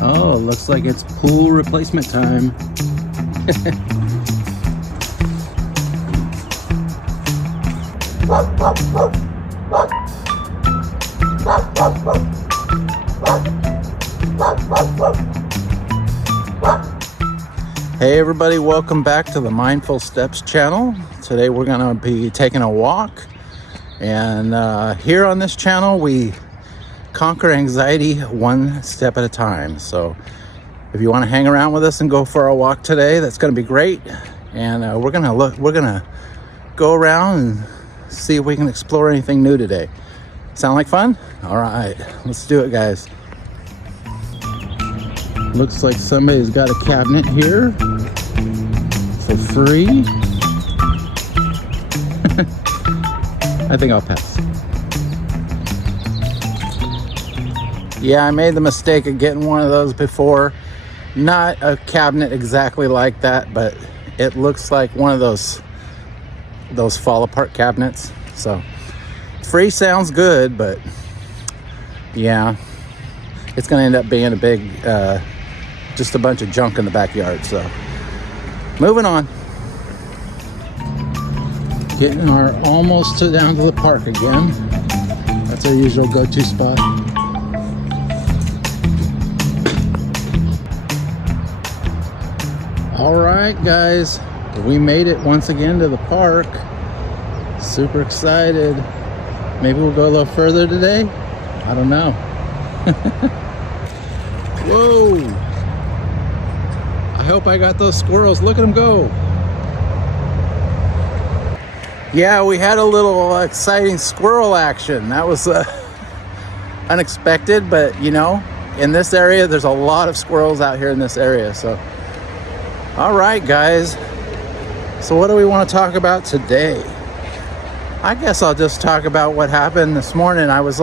Oh, looks like it's pool replacement time. Hey everybody, welcome back to the Mindful Steps channel. Today we're going to be taking a walk, and here on this channel we conquer anxiety one step at a time. So if you want to hang around with us and go for a walk today, that's going to be great. And we're gonna go around and see if we can explore anything new today. Sound like fun? All right, let's do it, guys. Looks like somebody's got a cabinet here for free. I think I'll pass. Yeah, I made the mistake of getting one of those before. Not a cabinet exactly like that, but it looks like one of those fall apart cabinets. So free sounds good, but yeah, it's gonna end up being a big just a bunch of junk in the backyard. So moving on. Getting our almost down to the park again. That's our usual go-to spot. All right, guys, we made it once again to the park. Super excited. Maybe we'll go a little further today. I don't know. Whoa! I hope I got those squirrels. Look at them go. Yeah, we had a little exciting squirrel action. That was unexpected, but you know, in this area, there's a lot of squirrels out here in this area. So, all right, guys. So what do we want to talk about today? I guess I'll just talk about what happened this morning. I was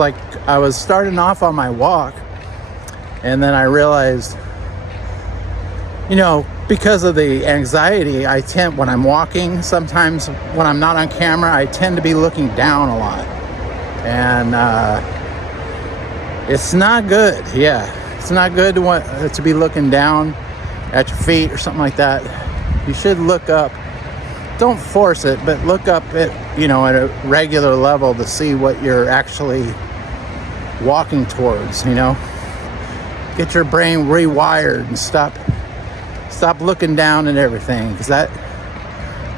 starting off on my walk, and then I realized, you know, because of the anxiety, I tend, when I'm walking, sometimes when I'm not on camera, I tend to be looking down a lot. And it's not good. Yeah, it's not good to be looking down at your feet or something like that. You should look up. Don't force it, but look up at, you know, at a regular level to see what you're actually walking towards, you know. Get your brain rewired and stop looking down at everything, because that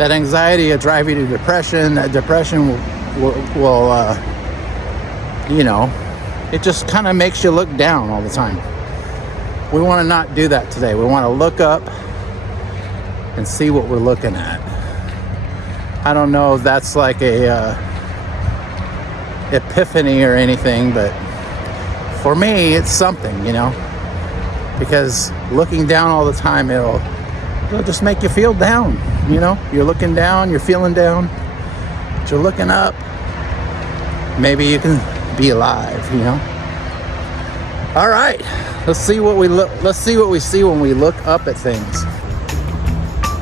anxiety will drive you to depression. That depression will you know, it just kind of makes you look down all the time. We want to not do that today. We want to look up and see what we're looking at. I don't know if that's like a epiphany or anything, but for me, it's something, you know, because looking down all the time, it'll just make you feel down. You know, you're looking down, you're feeling down, but you're looking up. Maybe you can be alive, you know. All right, let's see what we see when we look up at things.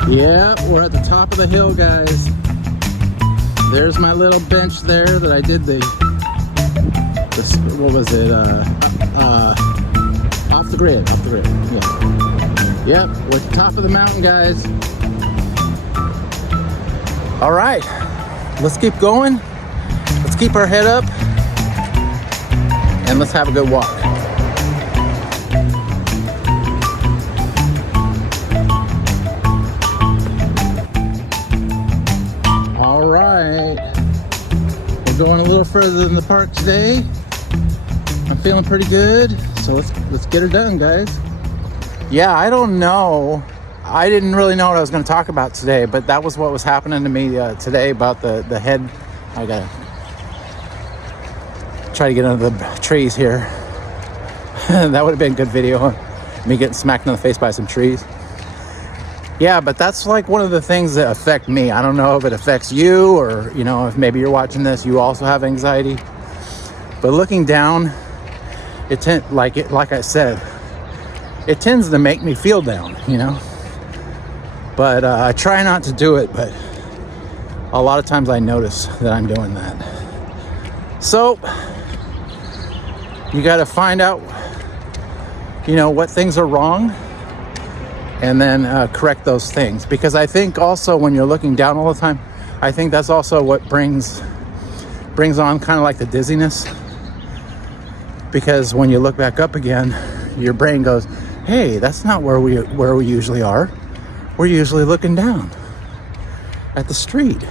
Yeah, we're at the top of the hill, guys. There's my little bench there that I did what was it? Off the grid, yeah. Yep, we're at the top of the mountain, guys. All right, let's keep going. Let's keep our head up, and let's have a good walk. All right, we're going a little further than the park today. I'm feeling pretty good, so let's get her done, guys. Yeah, I don't know. I didn't really know what I was going to talk about today, but that was what was happening to me today about the head. I gotta try to get under the trees here. That would have been a good video, me getting smacked in the face by some trees. Yeah, but that's like one of the things that affect me. I don't know if it affects you, or, you know, if maybe you're watching this, you also have anxiety. But looking down, like I said, it tends to make me feel down, you know. But I try not to do it, but a lot of times I notice that I'm doing that. So you got to find out what things are wrong, and then correct those things. Because I think also when you're looking down all the time, I think that's also what brings on kind of like the dizziness. Because when you look back up again, your brain goes, hey, that's not where we usually are. We're usually looking down at the street.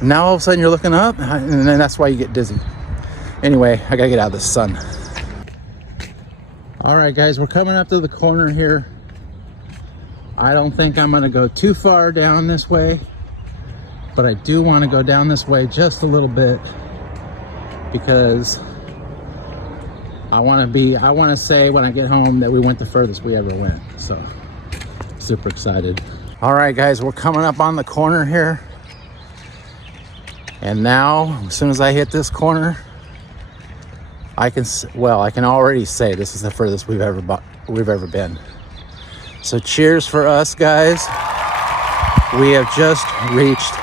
Now all of a sudden you're looking up, and then that's why you get dizzy. Anyway, I gotta get out of the sun. All right, guys, we're coming up to the corner here. I don't think I'm gonna go too far down this way, but I do want to go down this way just a little bit because I want to say when I get home that we went the furthest we ever went. So super excited. All right, guys, we're coming up on the corner here. And now, as soon as I hit this corner, I can already say this is the furthest we've ever been. So cheers for us, guys. We have just reached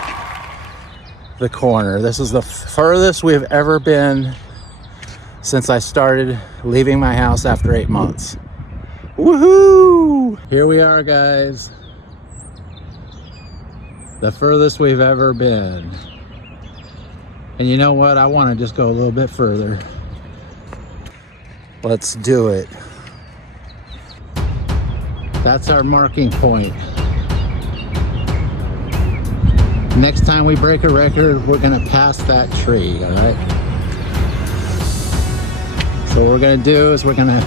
the corner. This is the furthest we've ever been since I started leaving my house after 8 months. Woohoo! Here we are, guys. The furthest we've ever been. And you know what? I want to just go a little bit further. Let's do it. That's our marking point. Next time we break a record, we're gonna pass that tree, all right? So what we're gonna do is we're gonna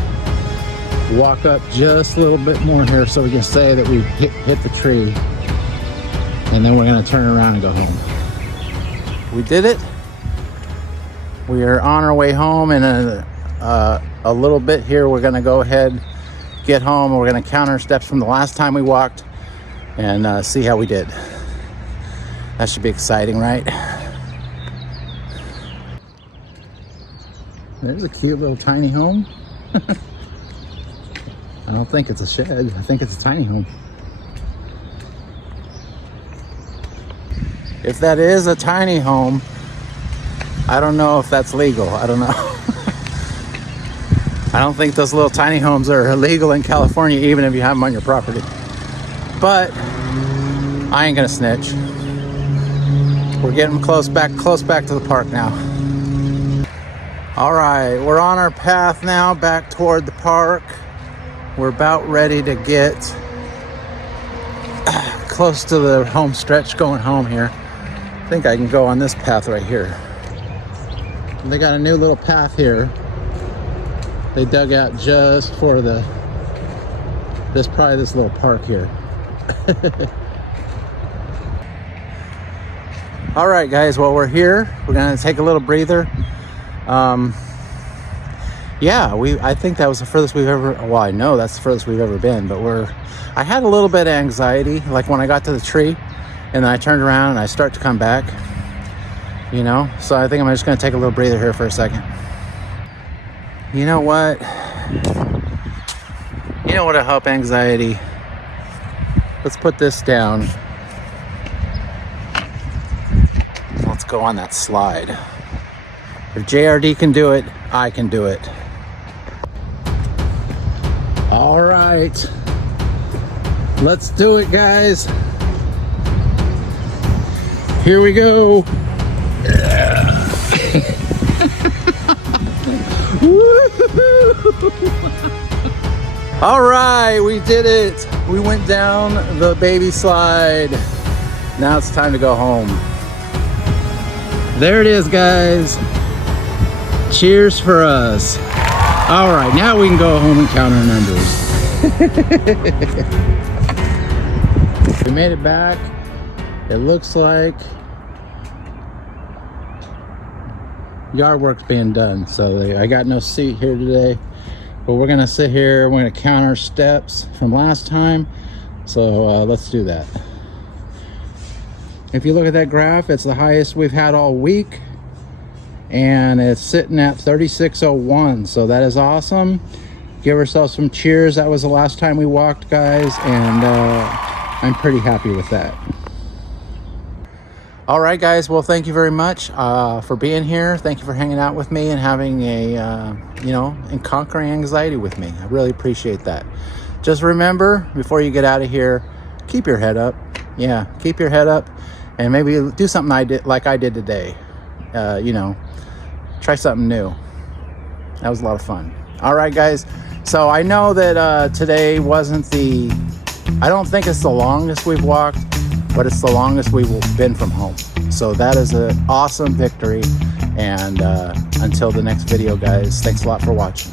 walk up just a little bit more here so we can say that we hit the tree. And then we're gonna turn around and go home. We did it. We are on our way home, and a little bit here we're gonna go ahead, get home, and we're gonna count our steps from the last time we walked and see how we did. That should be exciting, right? There's a cute little tiny home. I don't think it's a shed. I think it's a tiny home. If that is a tiny home, I don't know if that's legal. I don't know. I don't think those little tiny homes are illegal in California, even if you have them on your property. But I ain't gonna snitch. We're getting close back to the park now. All right, we're on our path now back toward the park. We're about ready to get close to the home stretch going home here. I think I can go on this path right here. They got a new little path here. They dug out just for this little park here. All right, guys, well, we're here. We're gonna take a little breather. I think that was the furthest we've ever, well, I know that's the furthest we've ever been, but I had a little bit of anxiety, like when I got to the tree and then I turned around and I start to come back, so I think I'm just gonna take a little breather here for a second. You know what? What'll help anxiety? Let's put this down. Let's go on that slide. If JRD can do it, I can do it. All right. Let's do it, guys. Here we go. Yeah. All right, we did it. We went down the baby slide. Now it's time to go home. There it is, guys. Cheers for us. All right, now we can go home and count our numbers. We made it back. It looks like yard work's being done, so I got no seat here today, but we're gonna sit here. We're gonna count our steps from last time, so let's do that. If you look at that graph, it's the highest we've had all week, and it's sitting at 36:01, so that is awesome. Give ourselves some cheers. That was the last time we walked, guys, and I'm pretty happy with that. All right, guys. Well, thank you very much for being here. Thank you for hanging out with me and having and conquering anxiety with me. I really appreciate that. Just remember, before you get out of here, keep your head up. Yeah, keep your head up, and maybe do something I did today. Try something new. That was a lot of fun. All right, guys. So I know that today wasn't I don't think it's the longest we've walked, but it's the longest we've been from home. So that is an awesome victory. And until the next video, guys, thanks a lot for watching.